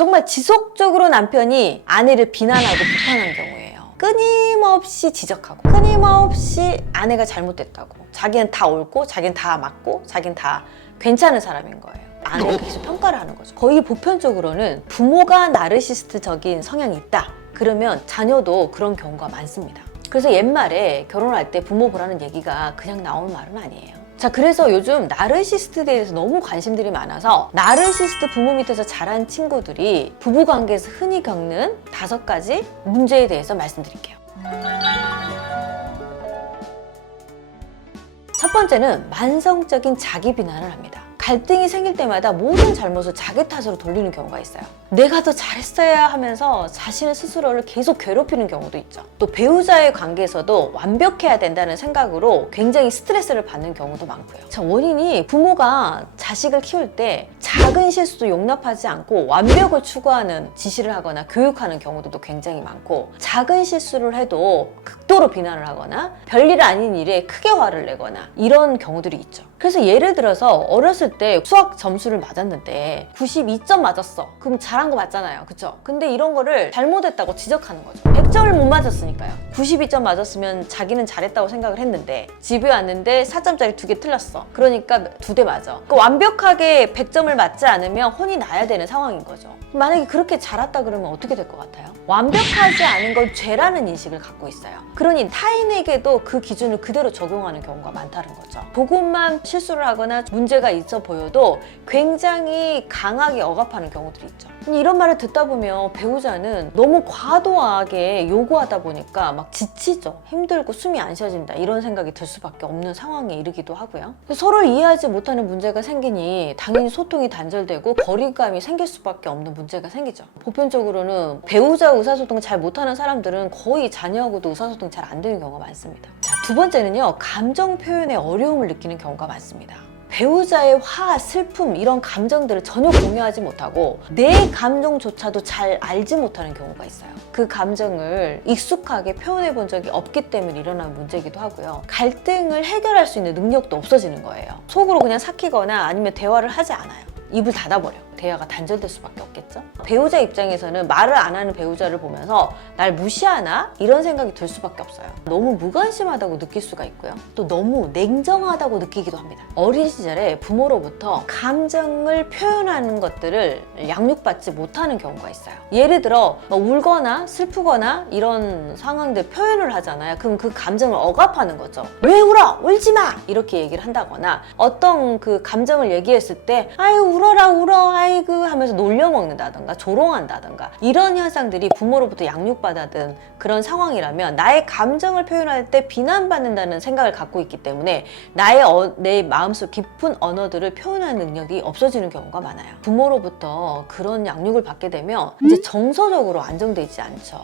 정말 지속적으로 남편이 아내를 비난하고 비판한 경우예요. 끊임없이 지적하고 끊임없이 아내가 잘못됐다고, 자기는 다 옳고 자기는 다 맞고 자기는 다 괜찮은 사람인 거예요. 아내를 계속 평가를 하는 거죠. 거의 보편적으로는 부모가 나르시스트적인 성향이 있다 그러면 자녀도 그런 경우가 많습니다. 그래서 옛말에 결혼할 때 부모 보라는 얘기가 그냥 나온 말은 아니에요. 자, 그래서 요즘 나르시스트에 대해서 너무 관심들이 많아서 나르시스트 부모 밑에서 자란 친구들이 부부관계에서 흔히 겪는 5가지 문제에 대해서 말씀드릴게요. 첫 번째는 만성적인 자기 비난을 합니다. 갈등이 생길 때마다 모든 잘못을 자기 탓으로 돌리는 경우가 있어요. 내가 더 잘했어야 하면서 자신의 스스로를 계속 괴롭히는 경우도 있죠. 또 배우자의 관계에서도 완벽해야 된다는 생각으로 굉장히 스트레스를 받는 경우도 많고요. 자, 원인이 부모가 자식을 키울 때 작은 실수도 용납하지 않고 완벽을 추구하는 지시를 하거나 교육하는 경우도 굉장히 많고, 작은 실수를 해도 극도로 비난을 하거나 별일 아닌 일에 크게 화를 내거나 이런 경우들이 있죠. 그래서 예를 들어서 어렸을 때 수학 점수를 맞았는데 92점 맞았어. 그럼 잘한 거 맞잖아요. 그쵸? 근데 이런 거를 잘못했다고 지적하는 거죠. 100점을 못 맞았으니까요. 92점 맞았으면 자기는 잘했다고 생각을 했는데 집에 왔는데 4점짜리 2개 틀렸어. 그러니까 2대 맞아. 그러니까 완벽하게 100점을 맞지 않으면 혼이 나야 되는 상황인 거죠. 만약에 그렇게 잘했다 그러면 어떻게 될 것 같아요? 완벽하지 않은 건 죄라는 인식을 갖고 있어요. 그러니 타인에게도 그 기준을 그대로 적용하는 경우가 많다는 거죠. 조금만 실수를 하거나 문제가 있어 보여도 굉장히 강하게 억압하는 경우들이 있죠. 이런 말을 듣다 보면 배우자는 너무 과도하게 요구하다 보니까 막 지치죠. 힘들고 숨이 안 쉬어진다 이런 생각이 들 수밖에 없는 상황에 이르기도 하고요. 서로를 이해하지 못하는 문제가 생기니 당연히 소통이 단절되고 거리감이 생길 수밖에 없는 문제가 생기죠. 보편적으로는 배우자 의사소통을 잘 못하는 사람들은 거의 자녀하고도 의사소통이 잘 안 되는 경우가 많습니다. 자, 2번째는요, 감정 표현에 어려움을 느끼는 경우가 많습니다. 배우자의 화, 슬픔 이런 감정들을 전혀 공유하지 못하고 내 감정조차도 잘 알지 못하는 경우가 있어요. 그 감정을 익숙하게 표현해 본 적이 없기 때문에 일어나는 문제이기도 하고요. 갈등을 해결할 수 있는 능력도 없어지는 거예요. 속으로 그냥 삭히거나 아니면 대화를 하지 않아요. 입을 닫아버려. 대화가 단절될 수밖에 없겠죠. 배우자 입장에서는 말을 안 하는 배우자를 보면서 날 무시하나? 이런 생각이 들 수밖에 없어요. 너무 무관심하다고 느낄 수가 있고요. 또 너무 냉정하다고 느끼기도 합니다. 어린 시절에 부모로부터 감정을 표현하는 것들을 양육받지 못하는 경우가 있어요. 예를 들어 울거나 슬프거나 이런 상황들 표현을 하잖아요. 그럼 그 감정을 억압하는 거죠. 왜 울어? 울지 마! 이렇게 얘기를 한다거나, 어떤 그 감정을 얘기했을 때 아유 울어라 울어 아이고 하면서 놀려먹는다던가 조롱한다던가 이런 현상들이 부모로부터 양육받아든 그런 상황이라면 나의 감정을 표현할 때 비난받는다는 생각을 갖고 있기 때문에 내 마음속 깊은 언어들을 표현하는 능력이 없어지는 경우가 많아요. 부모로부터 그런 양육을 받게 되면 이제 정서적으로 안정되지 않죠.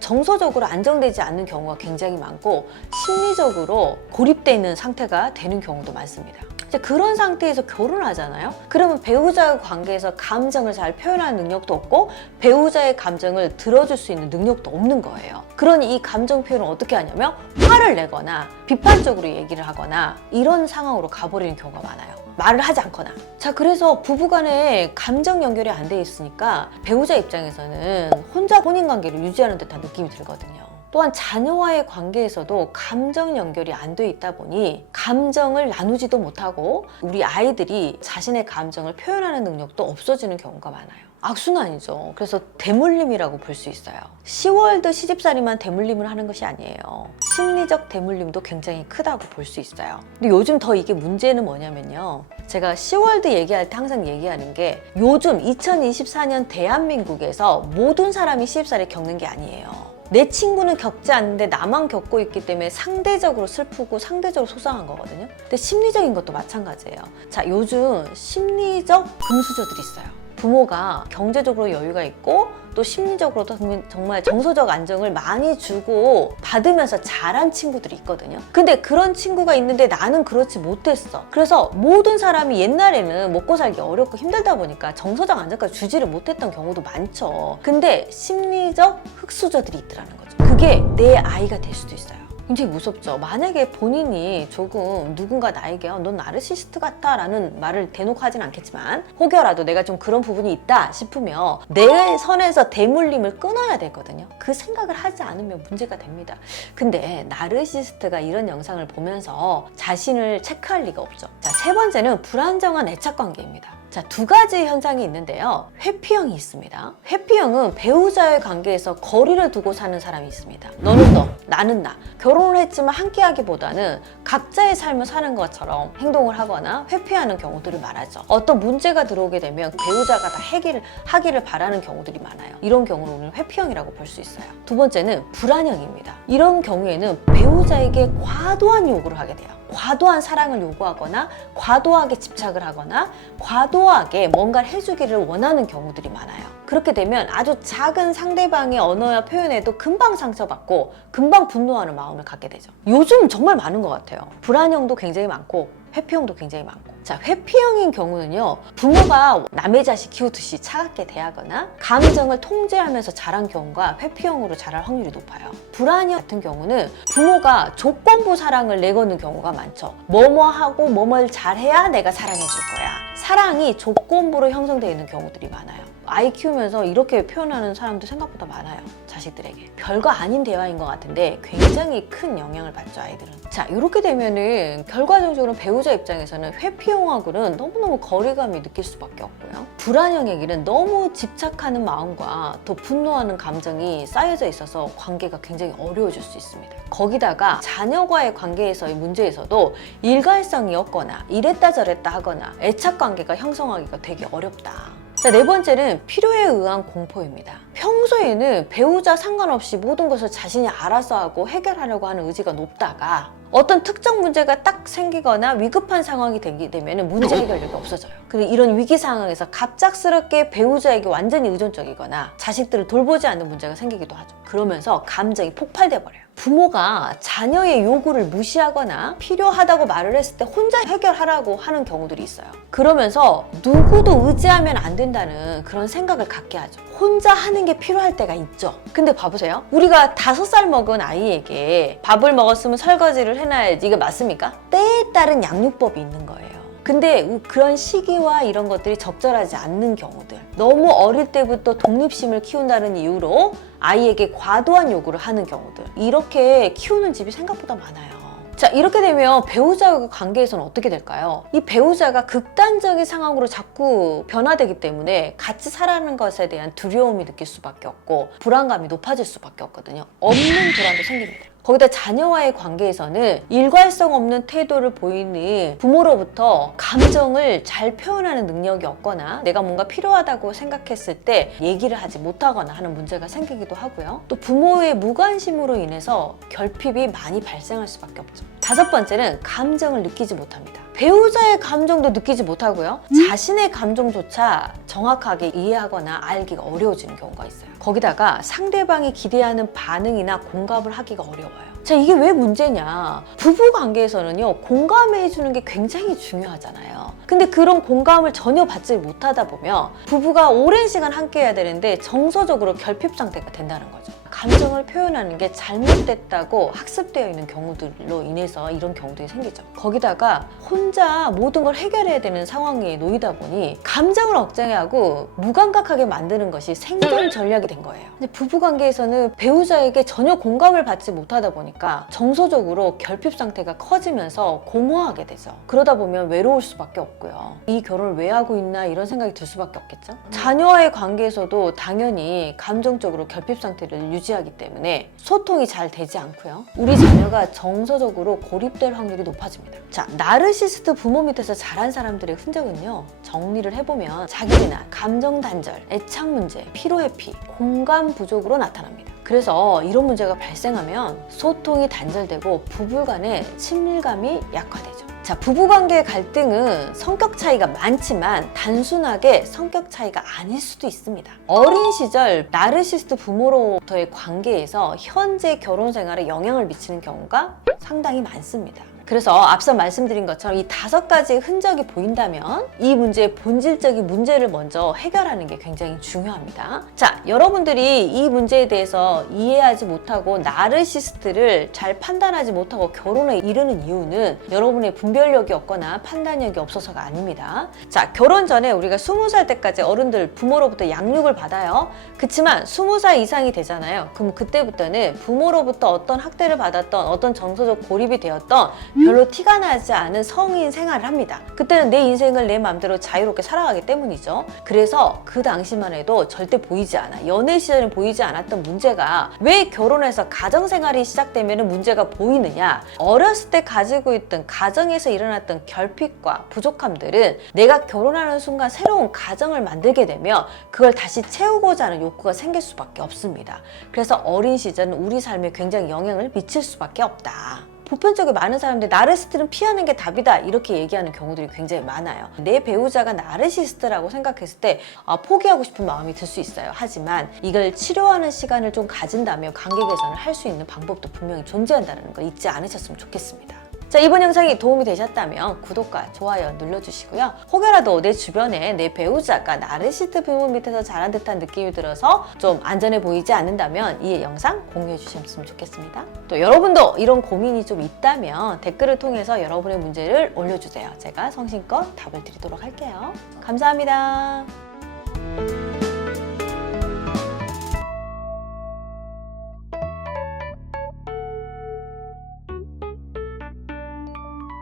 정서적으로 안정되지 않는 경우가 굉장히 많고 심리적으로 고립되어 있는 상태가 되는 경우도 많습니다. 이제 그런 상태에서 결혼을 하잖아요. 그러면 배우자의 관계에서 감정을 잘 표현하는 능력도 없고 배우자의 감정을 들어줄 수 있는 능력도 없는 거예요. 그러니 이 감정 표현을 어떻게 하냐면 화를 내거나 비판적으로 얘기를 하거나 이런 상황으로 가버리는 경우가 많아요. 말을 하지 않거나. 자, 그래서 부부간에 감정 연결이 안 돼 있으니까 배우자 입장에서는 혼자 혼인관계를 유지하는 듯한 느낌이 들거든요. 또한 자녀와의 관계에서도 감정 연결이 안 돼 있다 보니 감정을 나누지도 못하고 우리 아이들이 자신의 감정을 표현하는 능력도 없어지는 경우가 많아요. 악순환이죠. 그래서 대물림이라고 볼 수 있어요. 시월드 시집살이만 대물림을 하는 것이 아니에요. 심리적 대물림도 굉장히 크다고 볼 수 있어요. 근데 요즘 더 이게 문제는 뭐냐면요, 제가 시월드 얘기할 때 항상 얘기하는 게 요즘 2024년 대한민국에서 모든 사람이 시집살이 겪는 게 아니에요. 내 친구는 겪지 않는데 나만 겪고 있기 때문에 상대적으로 슬프고 상대적으로 속상한 거거든요. 근데 심리적인 것도 마찬가지예요. 자, 요즘 심리적 금수저들이 있어요. 부모가 경제적으로 여유가 있고 또 심리적으로도 정말 정서적 안정을 많이 주고 받으면서 자란 친구들이 있거든요. 근데 그런 친구가 있는데 나는 그렇지 못했어. 그래서 모든 사람이 옛날에는 먹고 살기 어렵고 힘들다 보니까 정서적 안정까지 주지를 못했던 경우도 많죠. 근데 심리적 흑수저들이 있더라는 거죠. 그게 내 아이가 될 수도 있어요. 굉장히 무섭죠. 만약에 본인이 조금 누군가 나에게 넌 나르시시스트 같다 라는 말을 대놓고 하진 않겠지만 혹여라도 내가 좀 그런 부분이 있다 싶으면 내 선에서 대물림을 끊어야 되거든요. 그 생각을 하지 않으면 문제가 됩니다. 근데 나르시시스트가 이런 영상을 보면서 자신을 체크할 리가 없죠. 자, 세 번째는 불안정한 애착관계입니다. 자, 두 가지 현상이 있는데요. 회피형이 있습니다. 회피형은 배우자의 관계에서 거리를 두고 사는 사람이 있습니다. 너는 너, 나는 나. 결혼을 했지만 함께하기보다는 각자의 삶을 사는 것처럼 행동을 하거나 회피하는 경우들이 많아죠. 어떤 문제가 들어오게 되면 배우자가 다 해결하기를 바라는 경우들이 많아요. 이런 경우를 우리는 회피형이라고 볼 수 있어요. 두 번째는 불안형입니다. 이런 경우에는 배우자에게 과도한 요구를 하게 돼요. 과도한 사랑을 요구하거나 과도하게 집착을 하거나 과도하게 뭔가를 해주기를 원하는 경우들이 많아요. 그렇게 되면 아주 작은 상대방의 언어와 표현에도 금방 상처받고 금방 분노하는 마음을 갖게 되죠. 요즘 정말 많은 것 같아요. 불안형도 굉장히 많고 회피형도 굉장히 많고. 자, 회피형인 경우는요, 부모가 남의 자식 키우듯이 차갑게 대하거나 감정을 통제하면서 자란 경우가 회피형으로 자랄 확률이 높아요. 불안형 같은 경우는 부모가 조건부 사랑을 내거는 경우가 많죠. 뭐뭐하고 뭐뭘 잘해야 내가 사랑해줄 거야. 사랑이 조건부로 형성되어 있는 경우들이 많아요. 아이 키우면서 이렇게 표현하는 사람도 생각보다 많아요. 자식들에게. 별거 아닌 대화인 것 같은데 굉장히 큰 영향을 받죠, 아이들은. 자, 이렇게 되면은 결과적으로 배우자 입장에서는 회피형하고는 너무너무 거리감이 느낄 수밖에 없고요. 불안형에게는 너무 집착하는 마음과 또 분노하는 감정이 쌓여져 있어서 관계가 굉장히 어려워질 수 있습니다. 거기다가 자녀과의 관계에서의 문제에서도 일관성이 없거나 이랬다 저랬다 하거나 애착관계가 형성하기가 되게 어렵다. 자, 네 번째는 필요에 의한 공포입니다. 평소에는 배우자 상관없이 모든 것을 자신이 알아서 하고 해결하려고 하는 의지가 높다가 어떤 특정 문제가 딱 생기거나 위급한 상황이 되게 되면 문제 해결력이 없어져요. 그리고 이런 위기 상황에서 갑작스럽게 배우자에게 완전히 의존적이거나 자식들을 돌보지 않는 문제가 생기기도 하죠. 그러면서 감정이 폭발돼 버려요. 부모가 자녀의 요구를 무시하거나 필요하다고 말을 했을 때 혼자 해결하라고 하는 경우들이 있어요. 그러면서 누구도 의지하면 안 된다는 그런 생각을 갖게 하죠. 혼자 하는 게 필요할 때가 있죠. 근데 봐보세요. 우리가 5살 먹은 아이에게 밥을 먹었으면 설거지를 해놔야지, 이거 맞습니까? 때에 따른 양육법이 있는 거예요. 근데 그런 시기와 이런 것들이 적절하지 않는 경우들, 너무 어릴 때부터 독립심을 키운다는 이유로 아이에게 과도한 요구를 하는 경우들, 이렇게 키우는 집이 생각보다 많아요. 자, 이렇게 되면 배우자의 관계에서는 어떻게 될까요? 이 배우자가 극단적인 상황으로 자꾸 변화되기 때문에 같이 살아가는 것에 대한 두려움이 느낄 수밖에 없고 불안감이 높아질 수밖에 없거든요. 없는 불안도 생깁니다. 거기다 자녀와의 관계에서는 일관성 없는 태도를 보이는 부모로부터 감정을 잘 표현하는 능력이 없거나 내가 뭔가 필요하다고 생각했을 때 얘기를 하지 못하거나 하는 문제가 생기기도 하고요. 또 부모의 무관심으로 인해서 결핍이 많이 발생할 수밖에 없죠. 5번째는 감정을 느끼지 못합니다. 배우자의 감정도 느끼지 못하고요. 자신의 감정조차 정확하게 이해하거나 알기가 어려워지는 경우가 있어요. 거기다가 상대방이 기대하는 반응이나 공감을 하기가 어려워요. 자, 이게 왜 문제냐? 부부 관계에서는요, 공감해주는 게 굉장히 중요하잖아요. 근데 그런 공감을 전혀 받지 못하다 보면 부부가 오랜 시간 함께 해야 되는데 정서적으로 결핍 상태가 된다는 거죠. 감정을 표현하는 게 잘못됐다고 학습되어 있는 경우들로 인해서 이런 경우들이 생기죠. 거기다가 혼자 모든 걸 해결해야 되는 상황에 놓이다 보니 감정을 억제하고 무감각하게 만드는 것이 생존 전략이 된 거예요. 근데 부부관계에서는 배우자에게 전혀 공감을 받지 못하다 보니까 정서적으로 결핍 상태가 커지면서 공허하게 되죠. 그러다 보면 외로울 수밖에 없고요. 이 결혼을 왜 하고 있나 이런 생각이 들 수밖에 없겠죠. 자녀와의 관계에서도 당연히 감정적으로 결핍 상태를 유지하기 때문에 소통이 잘 되지 않고요. 우리 자녀가 정서적으로 고립될 확률이 높아집니다. 자, 나르시스트 부모 밑에서 자란 사람들의 흔적은요, 정리를 해보면 자기 비난, 감정 단절, 애착 문제, 피로 회피, 공감 부족으로 나타납니다. 그래서 이런 문제가 발생하면 소통이 단절되고 부부 간의 친밀감이 약화되죠. 자, 부부관계의 갈등은 성격 차이가 많지만 단순하게 성격 차이가 아닐 수도 있습니다. 어린 시절 나르시스트 부모로부터의 관계에서 현재 결혼 생활에 영향을 미치는 경우가 상당히 많습니다. 그래서 앞서 말씀드린 것처럼 이 5가지의 흔적이 보인다면 이 문제의 본질적인 문제를 먼저 해결하는 게 굉장히 중요합니다. 자, 여러분들이 이 문제에 대해서 이해하지 못하고 나르시스트를 잘 판단하지 못하고 결혼에 이르는 이유는 여러분의 분별력이 없거나 판단력이 없어서가 아닙니다. 자, 결혼 전에 우리가 20살 때까지 어른들 부모로부터 양육을 받아요. 그치만 20살 이상이 되잖아요. 그럼 그때부터는 부모로부터 어떤 학대를 받았던 어떤 정서적 고립이 되었던 별로 티가 나지 않은 성인 생활을 합니다. 그때는 내 인생을 내 마음대로 자유롭게 살아가기 때문이죠. 그래서 그 당시만 해도 절대 보이지 않아. 연애 시절에 보이지 않았던 문제가 왜 결혼해서 가정생활이 시작되면 문제가 보이느냐. 어렸을 때 가지고 있던 가정에서 일어났던 결핍과 부족함들은 내가 결혼하는 순간 새로운 가정을 만들게 되면 그걸 다시 채우고자 하는 욕구가 생길 수밖에 없습니다. 그래서 어린 시절은 우리 삶에 굉장히 영향을 미칠 수밖에 없다. 보편적으로 많은 사람들이 나르시스트는 피하는 게 답이다 이렇게 얘기하는 경우들이 굉장히 많아요. 내 배우자가 나르시스트라고 생각했을 때 포기하고 싶은 마음이 들 수 있어요. 하지만 이걸 치료하는 시간을 좀 가진다면 관계 개선을 할 수 있는 방법도 분명히 존재한다는 걸 잊지 않으셨으면 좋겠습니다. 자, 이번 영상이 도움이 되셨다면 구독과 좋아요 눌러주시고요. 혹여라도 내 주변에 내 배우자가 나르시스트 부모 밑에서 자란 듯한 느낌이 들어서 좀 안전해 보이지 않는다면 이 영상 공유해 주셨으면 좋겠습니다. 또 여러분도 이런 고민이 좀 있다면 댓글을 통해서 여러분의 문제를 올려주세요. 제가 성심껏 답을 드리도록 할게요. 감사합니다.